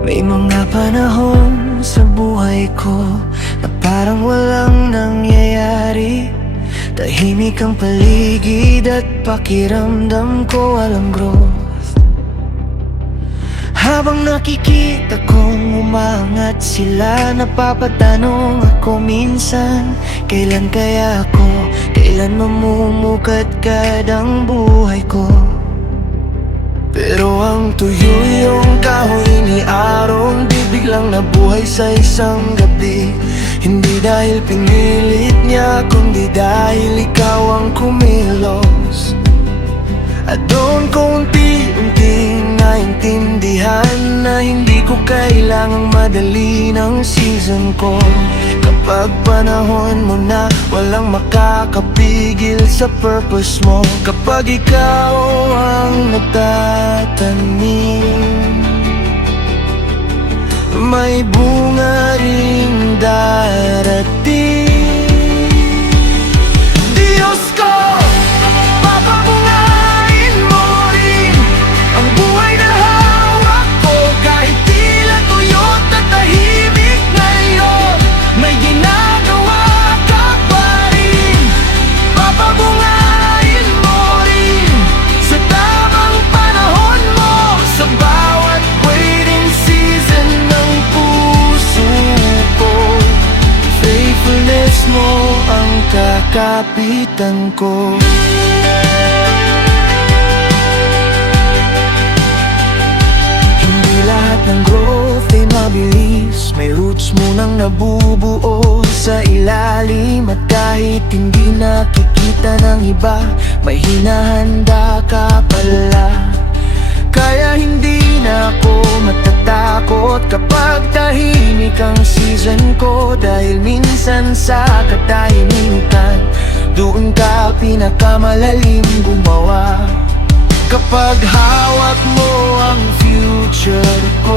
May mga panahon sa buhay ko na parang walang nangyayari. Tahimik ang paligid at pakiramdam ko walang growth. Habang nakikita kong umangat sila, napapatanong ako minsan, kailan kaya ako, kailan mamumukadkad ang buhay ko? Pero ang tuyo yung kahoy ni araw, di biglang nabuhay sa isang gabi. Hindi dahil pinilit niya, kundi dahil ikaw ang kumilos. At doon ko unti-unting naintindihan na hindi ko kailangang madali ng season ko. Kapag panahon mo na, walang makakapigil sa purpose mo. Kapag ikaw ang nagtatanim, may bunga ring darating. Diyos ko, papabungain mo rin ang buhay na hawak ko. Kahit tila tuyot at tahimik ngayon, may ginagawa ka pa rin. Papabungain mo rin sa tamang panahon mo, sa bawat waiting season ng puso ko. Faithfulness mo ang kakapitan ko. Hindi lahat ng growth ay mabilis. May roots munang nabubuo sa ilalim. At kahit hindi nakikita ng iba, may hinahanda ka pala. Kaya hindi na ako matatakot kapag tahimik ang season ko. Dahil minsan sa katahimikan, doon ka pinakamalalim gumawa. Kapag hawak mo ang future ko,